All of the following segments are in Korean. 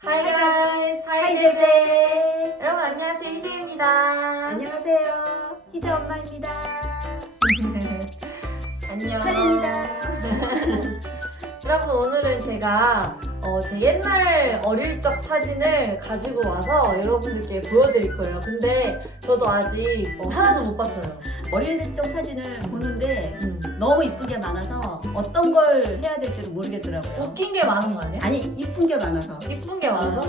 Hi guys, hi JJ. 여러분 안녕하세요, 희재입니다. 안녕하세요. 희재 엄마입니다. 안녕. 찬입니다. 여러분 오늘은 제가 제 옛날 어릴 적 사진을 가지고 와서 여러분들께 보여드릴 거예요. 근데 저도 아직 하나도 못 봤어요. 어릴 적 사진을 보는데 너무 이쁜 게 많아서 어떤 걸 해야 될지를 모르겠더라고요. 웃긴 게 많은 거 아니에요? 아니 이쁜 게 많아서. 이쁜 게 많아서?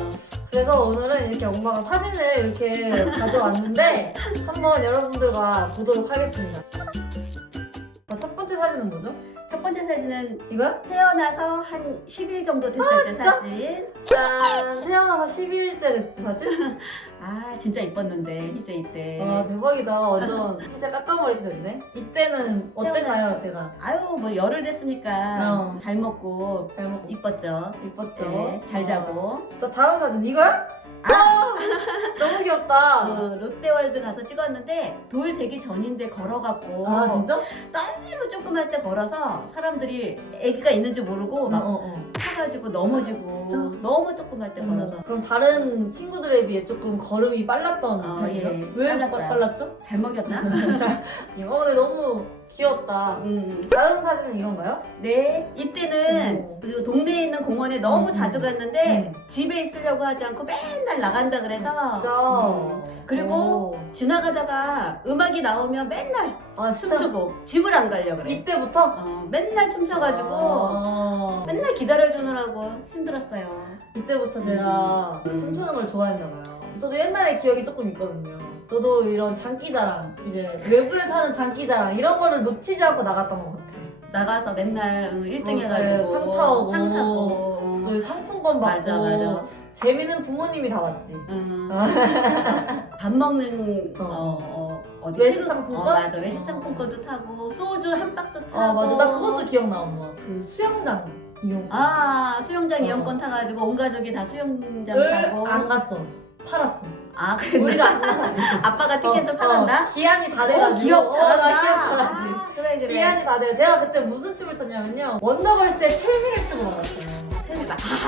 그래서 오늘은 이렇게 엄마가 사진을 이렇게 가져왔는데 한번 여러분들과 보도록 하겠습니다. 자, 첫 번째 사진은 뭐죠? 첫 번째 사진은 이거요? 태어나서 한 10일 정도 됐을 때 진짜? 사진. 짠! 태어나서 10일째 됐을 사진? 아 진짜 이뻤는데 희재 이때. 와 대박이다. 완전 희재 깎아머리 시절이네. 이때는 어땠나요 제가? 아유 뭐 열흘 됐으니까 잘 먹고 잘 먹고 이뻤죠. 이뻤죠? 네, 잘 자고. 자 다음 사진 이거야? 아! 너무 귀엽다. 롯데월드 가서 찍었는데 돌 되기 전인데 걸어갖고 아 진짜? 너무 조그만 때 걸어서 사람들이 아기가 있는지 모르고 막 타가지고 넘어지고 진짜? 너무 조그만 때 걸어서 그럼 다른 친구들에 비해 조금 걸음이 빨랐던 편이에요? 예, 왜 빨랐어요. 빨랐죠? 잘 먹였나? 근데 너무 귀엽다. 다음 사진은 이건가요? 네 이때는 그 동네에 있는 공원에 너무 자주 갔는데 집에 있으려고 하지 않고 맨날 나간다 그래서 진짜. 그리고 오. 지나가다가 음악이 나오면 맨날 아 진짜? 춤추고 집을 안 가려 그래. 이때부터? 맨날 춤춰가지고 아. 맨날 기다려주느라고 힘들었어요. 이때부터 제가 춤추는 걸 좋아했나 봐요. 저도 옛날에 기억이 조금 있거든요. 저도 이런 장기자랑, 이제 외부에서 하는 장기자랑 이런 거를 놓치지 않고 나갔던 것 같아요. 나가서 맨날 1등 네, 해가지고 상 타오고. 상 타고 그 상품권 받고 맞아. 재미는 부모님이 다 받지. 밥 먹는 어디 외식 상품권? 맞아 외식 상품권도 타고 소주 한 박스 타고 아 맞아, 나 그것도 기억나 엄마. 그 수영장 이용. 수영장 이용권 타가지고 온 가족이 다 수영장 타고 안 갔어. 팔았어. 그래 우리가 안 가가지고. 아빠가 티켓을 팔았나? 기한이 다 돼가지고. 기억 잘한다. 나 기억 잘하지. 그래 기한이 다 돼요. 제가 그때 무슨 춤을 췄냐면요. 원더걸스의 텔미를 추고 나갔어요.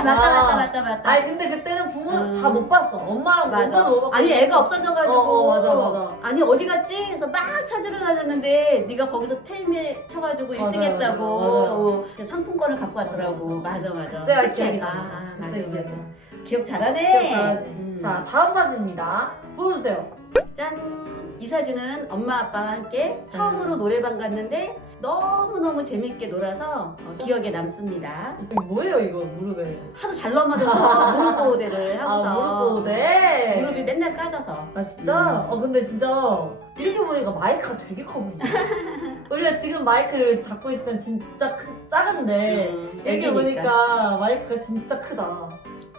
맞다. 아니 근데 그때는 부모 다 못 봤어. 엄마랑 맞아. 오빠도 못 봤고. 아니 애가 없어져가지고 맞아. 아니 어디 갔지? 해서 막 찾으러 다녔는데 네가 거기서 텔미 쳐가지고 1등 맞아요, 했다고 맞아요. 그래서 상품권을 갖고 왔더라고. 맞아. 그때가 티켓. 기억이 나. 맞아. 그때 기억이 나. 기억 잘하네. 기억 잘하지. 자 다음 사진입니다. 보여주세요. 짠. 이 사진은 엄마 아빠와 함께 처음으로 노래방 갔는데 너무너무 재밌게 놀아서 기억에 남습니다. 이거 뭐예요 이거 무릎에? 하도 잘 넘어져서 무릎 보호대를 하고서 무릎 보호대. 무릎이 맨날 까져서. 아 진짜? 근데 진짜 이렇게 보니까 마이크가 되게 커 보인다. 우리가 지금 마이크를 잡고 있을 땐 진짜 작은데 이렇게 애기니까. 보니까 마이크가 진짜 크다.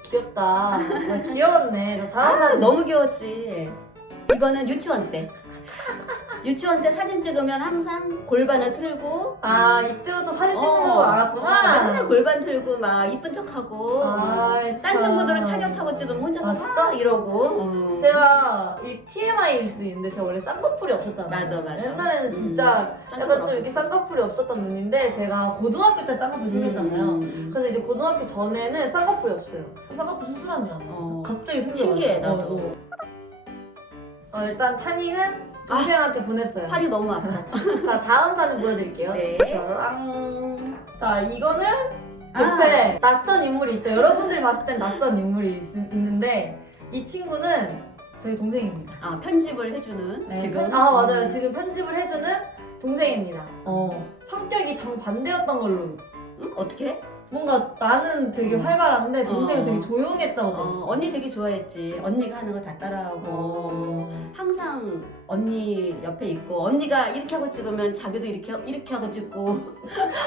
귀엽다. 귀여웠네. 자, 다음 사진. 너무 귀여웠지. 이거는 유치원 때. 유치원 때 사진 찍으면 항상 골반을 틀고 이때부터 사진 찍는 걸 알았구나. 맨날 골반 틀고 막 이쁜 척하고 딴 친구들은 차렷 타고 찍으면 혼자서 진짜? 막 이러고 제가 이 TMI일 수도 있는데 제가 원래 쌍꺼풀이 없었잖아요. 맞아. 옛날에는 진짜 약간 좀 이렇게 쌍꺼풀이 없었던 눈인데 제가 고등학교 때 쌍꺼풀 생겼잖아요. 그래서 이제 고등학교 전에는 쌍꺼풀이 없어요. 쌍꺼풀 수술한 줄 알아. 갑자기 생겨가지고. 신기해 나도. 일단 탄이는 동생한테 보냈어요. 팔이 너무 아파. 자 다음 사진 보여드릴게요. 네. 자 이거는 옆에 낯선 인물이 있죠. 여러분들이 봤을 땐 낯선 인물이 있는데 이 친구는 저희 동생입니다. 편집을 해주는 지금. 맞아요. 지금 편집을 해주는 동생입니다. 성격이 정반대였던 걸로. 어떻게? 뭔가 나는 되게 활발한데 동생은 되게 조용했다고 들었어. 언니 되게 좋아했지. 언니가 하는 거 다 따라하고 항상 언니 옆에 있고 언니가 이렇게 하고 찍으면 자기도 이렇게 하고 찍고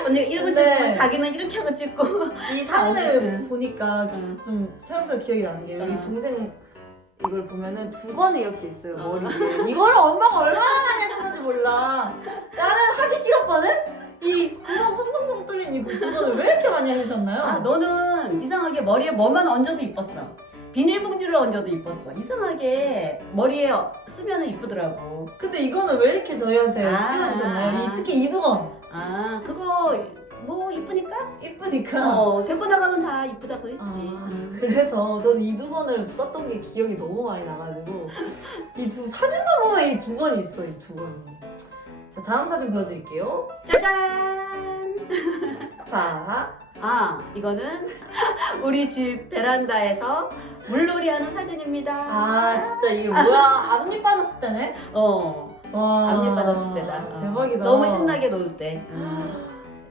언니가 이러고 근데 찍으면 자기는 이렇게 하고 찍고. 이 사진을 보니까 좀 새록새록 기억이 나는 게 여기 동생 이걸 보면은 두건이 이렇게 있어요 머리에. 이거를 엄마가 얼마나 많이 해줬는지 몰라. 나는 하기 싫었거든? 이 구멍 송송송 뚫린 이 두건을 왜 이렇게 많이 해주셨나요? 너는 이상하게 머리에 뭐만 얹어도 이뻤어. 비닐봉지를 얹어도 이뻤어. 이상하게 머리에 쓰면은 이쁘더라고. 근데 이거는 왜 이렇게 저희한테 씌워주셨나요? 특히 이두건. 그거 뭐 이쁘니까? 이쁘니까. 데리고 나가면 다 이쁘다고 했지. 그래서 저는 이 두 권을 썼던 게 기억이 너무 많이 나가지고 이 두 사진만 보면 이 두 권이 있어, 이 두 권이. 자, 다음 사진 보여드릴게요. 짜잔! 자, 이거는 우리 집 베란다에서 물놀이 하는 사진입니다. 진짜 이게 뭐야? 앞니 빠졌을 때네? 와, 앞니 빠졌을 때다. 대박이다. 너무 신나게 놀 때.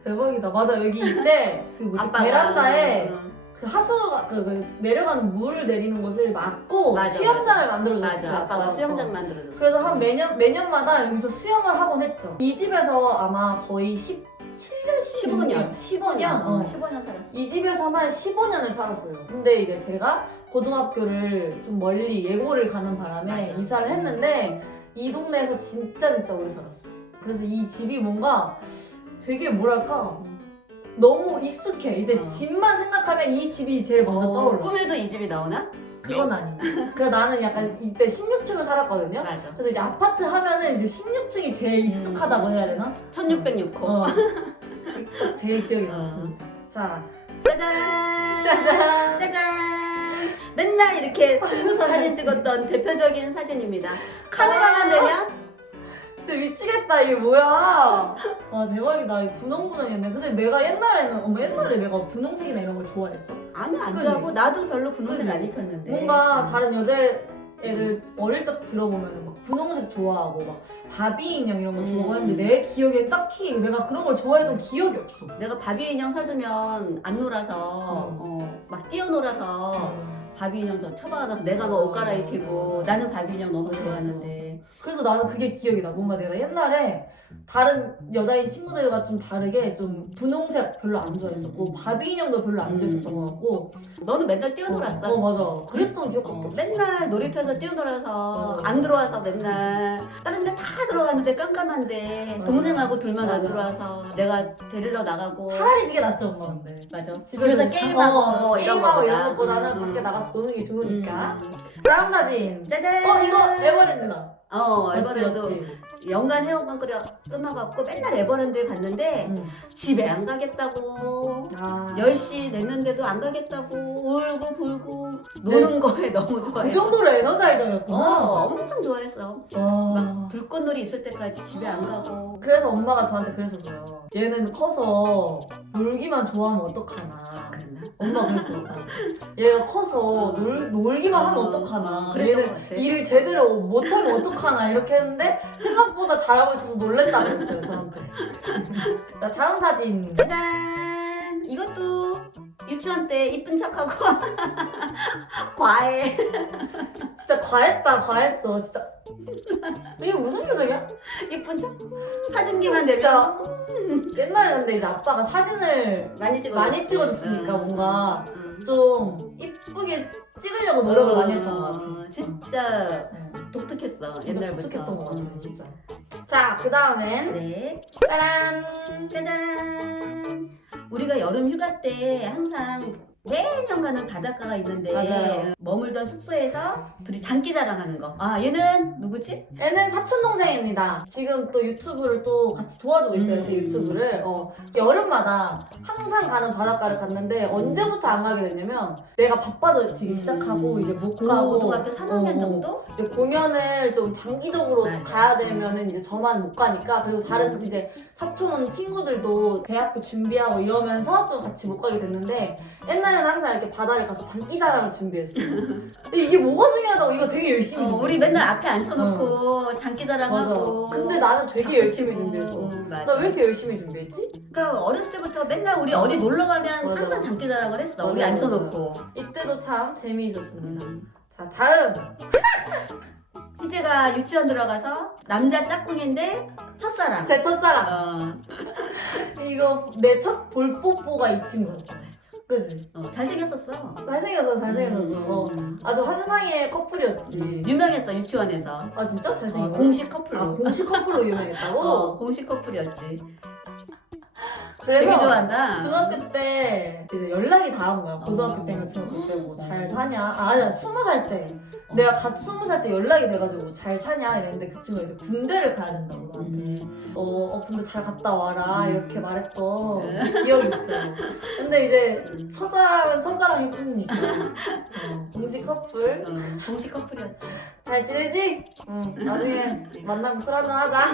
대박이다. 맞아, 여기 이때 그 뭐지, 아빠가 베란다에 그 하수가 그 내려가는 물을 내리는 곳을 막고 맞아, 수영장을 맞아, 만들어줬어요. 아빠가 수영장 만들어줬어. 그래서 한 매년마다 여기서 수영을 하곤 했죠. 이 집에서 아마 거의 17년, 15년. 15년? 15년 살았어. 이 집에서 한 15년을 살았어요. 근데 이제 제가 고등학교를 좀 멀리 예고를 가는 바람에 맞아. 이사를 했는데 이 동네에서 진짜 오래 살았어. 그래서 이 집이 뭔가 되게 뭐랄까 너무 익숙해. 이제 집만 생각하면 이 집이 제일 먼저 떠올라. 꿈에도 이 집이 나오나? 그건 아니야. 그래서 나는 약간 이때 16층을 살았거든요. 맞아. 그래서 이제 아파트 하면은 이제 16층이 제일 익숙하다고 해야 되나? 1606호. 제일 기억이 남습니다. 자, 짜잔! 짜잔! 짜잔! 맨날 이렇게 사진 찍었던 대표적인 사진입니다. 카메라만 되면 진짜 미치겠다. 이게 뭐야? 와, 대박이다. 이 분홍분홍이었네. 근데 내가 옛날에 내가 분홍색이나 이런 걸 좋아했어. 아니 안 그지? 좋아하고 나도 별로 분홍색 그지? 안 입혔는데 뭔가 다른 여자애들 어릴 적 들어보면 막 분홍색 좋아하고 막 바비 인형 이런 거 좋아하고 했는데 내 기억에 딱히 내가 그런 걸 좋아했던 기억이 없어. 내가 바비 인형 사주면 안 놀아서 막 뛰어놀아서 바비 인형 저 처박아놔서 내가 막 옷 갈아입히고 나는 바비 인형 너무 좋아하는데 그래서 나는 그게 기억이 나. 뭔가 내가 옛날에 다른 여자인 친구들과 좀 다르게 좀 분홍색 별로 안 좋아했었고 바비 인형도 별로 안 좋아했었던 것 같고 너는 맨날 뛰어놀았어. 맞아. 그랬던 기억밖에 없어. 맨날 놀이터에서 뛰어놀아서 맞아. 안 들어와서 맨날 다른 데 다 들어갔는데 깜깜한데 맞아. 동생하고 둘만 안 맞아. 들어와서 내가 데리러 나가고 차라리 이게 낫지 엄마 근데. 맞아. 집에서 집에서 게임하고 이런 게임하고 거보다. 것보다는 밖에 나가서 노는 게 좋으니까. 다음 사진. 짜잔. 이거 에버랜드다. 에버랜드 맞지? 연간 회원권 끊어갖고 맨날 에버랜드에 갔는데 응. 집에 안 가겠다고 10시 냈는데도 안 가겠다고 울고 불고 노는 거에 너무 좋아했어. 그 정도로 에너자이저였구나. 엄청 좋아했어. 와. 막 불꽃놀이 있을 때까지 집에 안 가고. 그래서 엄마가 저한테 그랬었어요. 얘는 커서 놀기만 좋아하면 어떡하나. 그랬나? 엄마가 그랬어. 얘가 커서 놀기만 하면 어떡하나. 그랬던 얘는 것 같아. 일을 제대로 못하면 어떡하나. 이렇게 했는데 생각보다 잘하고 있어서 놀랬다고 그랬어요. 저한테. 자, 다음 사진. 짜잔! 이것도 유치원 때 이쁜 척하고 과외. 진짜 과했어. 진짜. 이게 무슨 표정이야? 이쁜 척? 사진기만 진짜. 되면 옛날에 근데 이제 아빠가 사진을 많이 많이 찍어줬으니까 뭔가 좀 이쁘게 찍으려고 노력을 많이 했던 것 같아. 진짜 응. 독특했어. 진짜 옛날부터. 독특했던 것 같아, 진짜. 자, 그 다음엔 네. 짜란! 짜잔! 우리가 여름 휴가 때 항상 매년 가는 바닷가가 있는데 맞아요. 머물던 숙소에서 둘이 장기자랑하는 거. 얘는 누구지? 얘는 사촌동생입니다. 지금 또 유튜브를 또 같이 도와주고 있어요, 제 유튜브를. 여름마다 항상 가는 바닷가를 갔는데 언제부터 안 가게 됐냐면 내가 바빠지기 시작하고 이제 못 가고 고등학교 3학년 정도? 이제 공연을 좀 장기적으로 맞아. 가야 되면은 이제 저만 못 가니까 그리고 다른 이제 사촌 친구들도 대학교 준비하고 이러면서 좀 같이 못 가게 됐는데 옛날에는 항상 이렇게 바다를 가서 장기자랑을 준비했어요. 근데 이게 뭐가 중요하다고 이거 되게 열심히 준비해. 우리 맨날 앞에 앉혀놓고 장기자랑하고. 맞아. 근데 나는 되게 열심히 준비했어. 맞아. 나 왜 이렇게 열심히 준비했지? 그러니까 어렸을 때부터 맨날 우리 어디 놀러 가면 맞아. 항상 장기자랑을 했어. 우리 맞아, 앉혀놓고. 이때도 참 재미있었습니다. 자, 다음. 희재가 유치원 들어가서 남자 짝꿍인데 첫사랑. 제 첫사랑. 이거 내 첫 볼뽀뽀가 이 친구였어. 그지? 잘생겼었어. 잘생겼어. 아주 환상의 커플이었지. 유명했어 유치원에서. 아 진짜? 잘생겼어? 공식 커플로. 공식 커플로 유명했다고? 공식 커플이었지. 되게 그래서 좋아한다. 중학교 때 이제 연락이 닿은 거야. 고등학교 때인가 중학교 때 뭐 잘 사냐? 아니야 20살 때 내가 같이 20살 때 연락이 돼가지고 잘 사냐 이랬는데 그 친구가 이제 군대를 가야 된다고 나한테 군대 잘 갔다 와라 이렇게 말했던 기억이 있어요. 근데 이제 첫사랑은 첫사랑일 뿐이니까 공식 커플 공식 커플이었지. 잘 지내지? 응 나중에 만나면 술 한잔 하자.